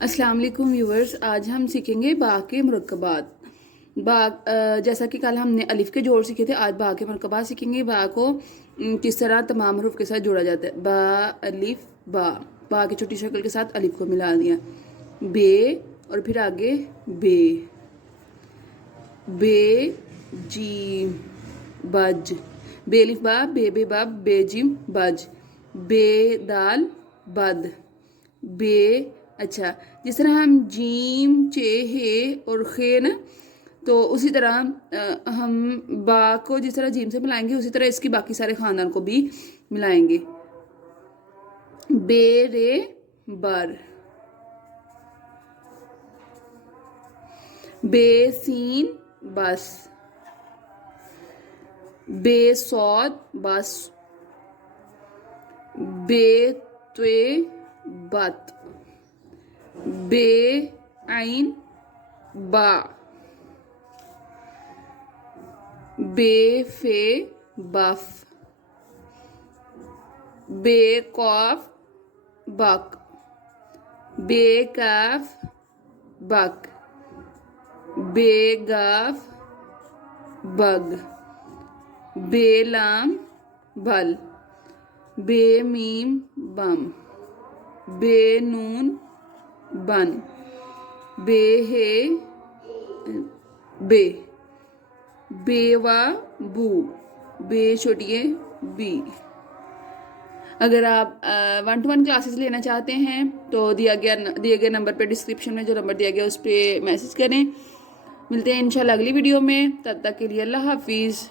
السلام علیکم ویورز، آج ہم سیکھیں گے با کے مرکبات۔ با جیسا کہ کل ہم نے الف کے جوڑ سیکھے تھے، آج با کے مرکبات سیکھیں گے۔ با کو کس طرح تمام حروف کے ساتھ جوڑا جاتا ہے۔ با الف با، با کی چھوٹی شکل کے ساتھ الف کو ملا دیا، بے اور پھر آگے بے، بے جیم بج، بے الف با، بے بے با، بے جیم بج، بے دال بد، بے اچھا جس طرح ہم جیم چے ہے اور خے نا، تو اسی طرح ہم با کو جس طرح جیم سے ملائیں گے اسی طرح اس کی باقی سارے خاندان کو بھی ملائیں گے۔ بے رے بر، بے سین بس، بے صاد بس، بے توے بت، بے عین با، بے فے بف، بے قاف بک، بے کاف بک، بے گاف بگ، بے لام بل، بے میم بم، بے نون بن، بے ہے بے، بے وا بو، بے چھوٹی ہے بی۔ اگر آپ 1-to-1 کلاسز لینا چاہتے ہیں تو دیے گئے نمبر پہ ڈسکرپشن میں جو نمبر دیا گیا اس پہ میسج کریں۔ ملتے ہیں انشاءاللہ اگلی ویڈیو میں، تب تک کے لیے اللہ حافظ۔